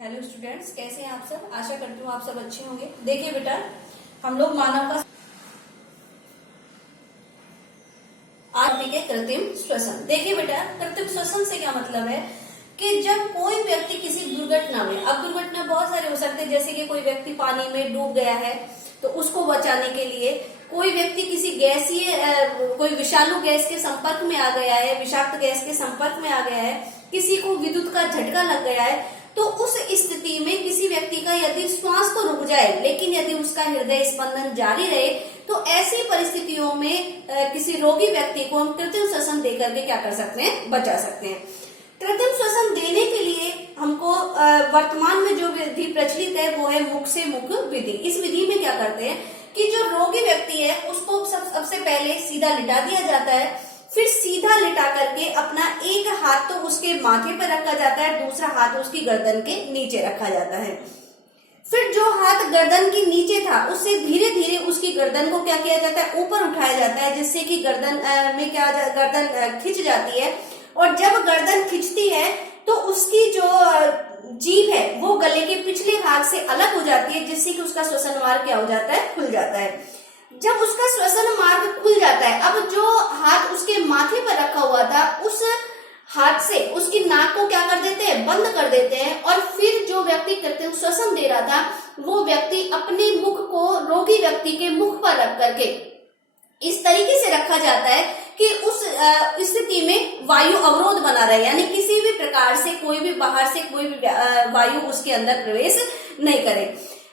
Hello students, कैसे हैं आप सब। आशा करती हूँ आप सब अच्छे होंगे। देखिए बेटा, हम लोग मानव का आज टॉपिक है कृत्रिम श्वसन। देखिए बेटा, कृत्रिम श्वसन से क्या मतलब है कि जब कोई व्यक्ति किसी दुर्घटना में, अब दुर्घटना बहुत सारे हो सकते हैं, जैसे कि कोई व्यक्ति पानी में डूब गया है तो उसको बचाने के लिए, कोई व्यक्ति किसी गैसीय कोई विषालु गैस के संपर्क में आ गया है, विषाक्त गैस के संपर्क में आ गया है, किसी को विद्युत का झटका लग गया है, तो उस स्थिति में किसी व्यक्ति का यदि श्वास तो रुक जाए लेकिन यदि उसका हृदय स्पंदन जारी रहे, तो ऐसी परिस्थितियों में किसी रोगी व्यक्ति को हम कृत्रिम श्वसन देकर के क्या कर सकते हैं, बचा सकते हैं। कृत्रिम श्वसन देने के लिए हमको वर्तमान में जो विधि प्रचलित है वो है मुख से मुख विधि। इस विधि में क्या करते हैं कि जो रोगी व्यक्ति है उसको सबसे पहले सीधा लिटा दिया जाता है, फिर सीधा लिटा करके अपना एक हाथ तो उसके माथे पर रखा जाता है, दूसरा हाथ उसकी गर्दन के नीचे रखा जाता है। फिर जो हाथ गर्दन के नीचे था उससे धीरे धीरे उसकी गर्दन को क्या किया जाता है, ऊपर उठाया जाता है, जिससे कि गर्दन में क्या गर्दन खिंच जाती है। और जब गर्दन खिंचती है तो उसकी जो जीभ है वो गले के पिछले भाग से अलग हो जाती है, जिससे कि उसका श्वसन मार्ग क्या हो जाता है, खुल जाता है। जब उसका श्वसन मार्ग खुल जाता है, अब जो हाथ उसके माथे पर रखा हुआ था उस हाथ से उसकी नाक को क्या कर देते हैं, बंद कर देते हैं। और फिर जो व्यक्ति कृत्रिम श्वसन दे रहा था वो व्यक्ति अपने मुख को रोगी व्यक्ति के मुख पर रख करके इस तरीके से रखा जाता है कि उस स्थिति में वायु अवरोध बना रहे, यानी किसी भी प्रकार से कोई भी बाहर से कोई भी वायु उसके अंदर प्रवेश नहीं करे।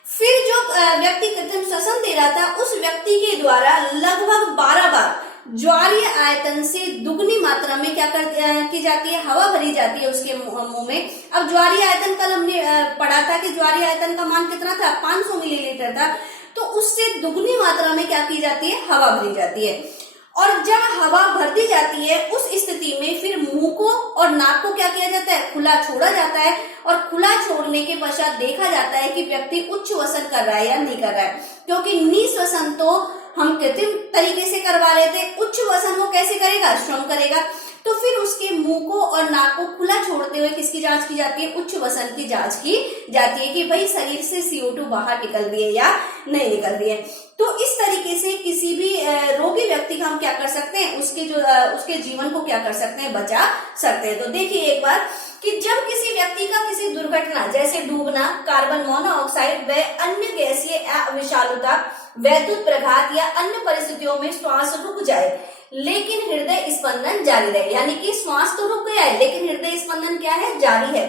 फिर जो व्यक्ति कृत्रिम श्वसन दे रहा था उस व्यक्ति के द्वारा लगभग 12 बार ज्वारीय आयतन से दुगनी मात्रा में क्या की जाती है, हवा भरी जाती है उसके मुंह में। अब ज्वारीय आयतन कल हमने पढ़ा था कि ज्वारीय आयतन का मान कितना था, 500 मिलीलीटर था, तो उससे दुगनी मात्रा में क्या की जाती है, हवा भरी जाती है। और जब हवा भर दी जाती है उस स्थिति में फिर मुंह को और नाक को क्या किया जाता है, खुला छोड़ा जाता है। और खुला छोड़ने के पश्चात देखा जाता है कि व्यक्ति उच्च श्वसन कर रहा है या नहीं कर रहा है, क्योंकि निःश्वसन तो हम कृत्रिम तरीके से करवा लेते, उच्च श्वसन वो कैसे करेगा, श्रम करेगा। तो फिर उसके मुंह को और नाक को खुला छोड़ते हुए किसकी जांच की जाती है, उच्च श्वसन की जांच की जाती है कि भाई शरीर से CO2 बाहर निकल रही है या नहीं निकल रही है। तो इस तरीके से किसी भी रोगी व्यक्ति का हम क्या कर सकते हैं, उसके जीवन को क्या कर सकते हैं, बचा सकते हैं। तो देखिए एक बार कि जब किसी व्यक्ति का किसी दुर्घटना जैसे डूबना, कार्बन मोनोऑक्साइड व अन्य गैसीय विषालुता, वैद्युत प्रघात या अन्य परिस्थितियों में श्वास रुक जाए लेकिन हृदय स्पंदन जारी रहे, यानी कि श्वास तो रुक गया है लेकिन हृदय स्पंदन क्या है, जारी है,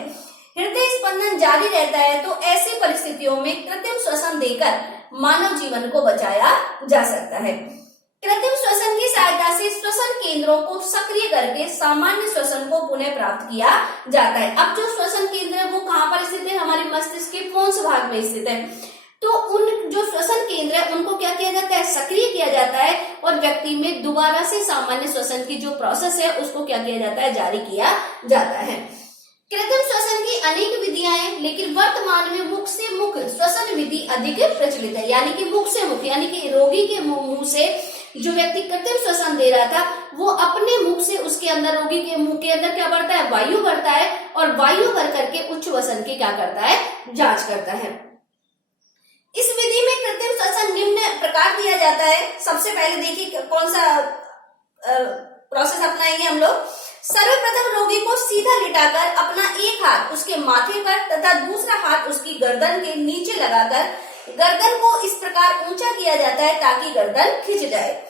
हृदय स्पंदन जारी रहता है, तो ऐसी परिस्थितियों में कृत्रिम श्वसन देकर मानव जीवन को बचाया जा सकता है। कृत्रिम श्वसन की सहायता से श्वसन केंद्रों को सक्रिय करके सामान्य श्वसन को पुनः प्राप्त किया जाता है। अब जो श्वसन केंद्र है वो कहाँ पर स्थित है, हमारे मस्तिष्क के कौन से भाग में स्थित है, तो उन जो श्वसन केंद्र है उनको क्या किया जाता है, सक्रिय किया जाता है और व्यक्ति में दोबारा से सामान्य श्वसन की जो प्रोसेस है उसको क्या किया जाता है, जारी किया जाता है। कृत्रिम श्वसन की अनेक विधियां हैं, लेकिन वर्तमान में मुख से मुख श्वसन विधि अधिक प्रचलित है, यानी कि मुख से मुख, यानी कि रोगी के मुंह से जो व्यक्ति कृत्रिम श्वसन दे रहा था वो अपने मुख से उसके अंदर, रोगी के मुंह के अंदर क्या बढ़ता है, वायु भरता है और वायु भर करके उच्च श्वसन की क्या करता है, जांच करता है। इस विधि में कृत्रिम श्वसन निम्न प्रकार दिया जाता है। सबसे पहले देखिए कौन सा प्रोसेस अपनाएंगे हम लोग। सर्वप्रथम रोगी को सीधा लिटाकर अपना एक हाथ उसके माथे पर तथा दूसरा हाथ उसकी गर्दन के नीचे लगाकर गर्दन को इस प्रकार ऊंचा किया जाता है ताकि गर्दन खिंच जाए,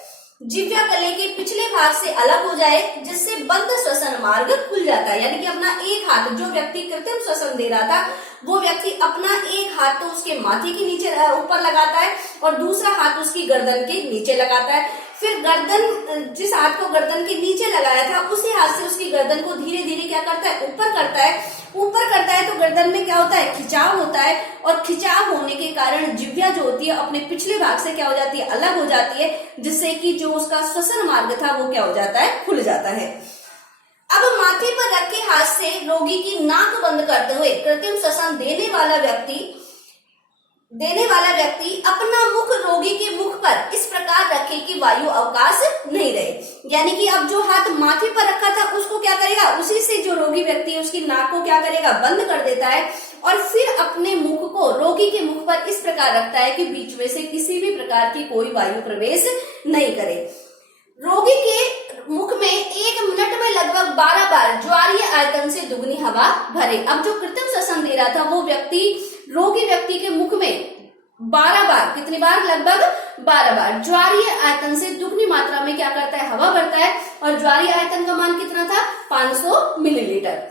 जिह्वा गले के पिछले भाग से अलग हो जाए, जिससे बंद श्वसन मार्ग खुल जाता है। यानी कि अपना एक हाथ, जो व्यक्ति कृत्रिम श्वसन दे रहा था वो व्यक्ति अपना एक हाथ तो उसके माथे के नीचे ऊपर लगाता है और दूसरा हाथ उसकी गर्दन के नीचे लगाता है। फिर गर्दन, जिस हाथ को गर्दन के नीचे लगाया था उसी हाथ से उसकी गर्दन को धीरे धीरे क्या करता है, ऊपर करता है। ऊपर करता है तो गर्दन में क्या होता है, खिंचाव होता है और खिंचाव होने के कारण जिह्वा जो होती है अपने पिछले भाग से क्या हो जाती है, अलग हो जाती है, जिससे कि जो उसका श्वसन मार्ग था वो क्या हो जाता है, खुल जाता है। अब माथे पर रखे हाथ से रोगी की नाक बंद करते हुए कृत्रिम श्वसन देने वाला व्यक्ति अपना मुख रोगी के मुख पर इस प्रकार रखे कि वायु अवकाश नहीं रहे, यानी कि अब जो हाथ माथे पर रखा था उसको क्या करेगा, उसी से जो रोगी व्यक्ति है उसकी नाक को क्या करेगा, बंद कर देता है और फिर रोगी के मुख पर इस प्रकार रखता है कि बीच में से किसी भी प्रकार की कोई वायु प्रवेश नहीं करे। रोगी के मुख में 1 मिनट में लगभग 12 बार ज्वारीय आयतन से दुगनी हवा भरे। अब जो कृत्रिम श्वसन दे रहा था वो रोगी व्यक्ति के मुख में 12 बार, कितनी बार? लगभग 12 बार ज्वारीय आयतन से दुगनी मात्रा में क्या करता है? हवा भरता है। और ज्वारीय आयतन का मान कितना था? 500 मिलीलीटर।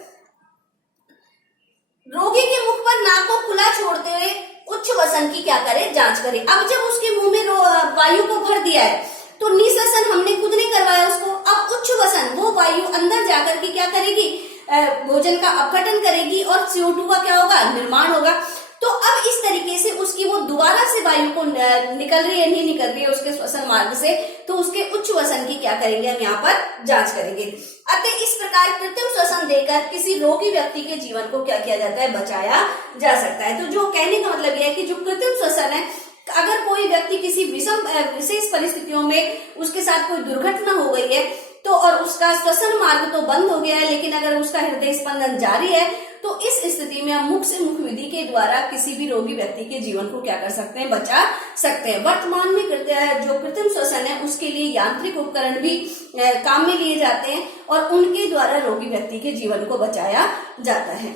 रोगी के मुख पर नाक को खुला छोड़ते हुए उच्च वसन की क्या करे? जांच करे। अब जब उसके मुंह में वायु को भर दिया है तो निःश्वसन हमने खुद नहीं करवाया उसको। अब उच्च वसन, वो वायु अंदर जाकर के क्या करेगी? भोजन का अपघटन करेगी और CO2 का क्या होगा? निर्माण होगा। तो अब इस तरीके से उसकी वो दोबारा से वायु को निकल रही है नहीं निकल रही है उसके श्वसन मार्ग से, तो उसके उच्च वसन की क्या करेंगे? हम यहाँ पर जांच करेंगे। अतः इस प्रकार कृत्रिम श्वसन देकर किसी रोगी व्यक्ति के जीवन को क्या किया जाता है? बचाया जा सकता है। तो जो कहने का मतलब यह है कि जो कृत्रिम श्वसन है, अगर कोई व्यक्ति किसी विशेष परिस्थितियों में उसके साथ कोई दुर्घटना हो गई है तो और उसका श्वसन मार्ग तो बंद हो गया है, लेकिन अगर उसका हृदय स्पंदन जारी है तो इस स्थिति में हम मुख से मुख विधि के द्वारा किसी भी रोगी व्यक्ति के जीवन को क्या कर सकते हैं? बचा सकते हैं। वर्तमान में जो कृत्रिम श्वसन है उसके लिए यांत्रिक उपकरण भी काम में लिए जाते हैं और उनके द्वारा रोगी व्यक्ति के जीवन को बचाया जाता है।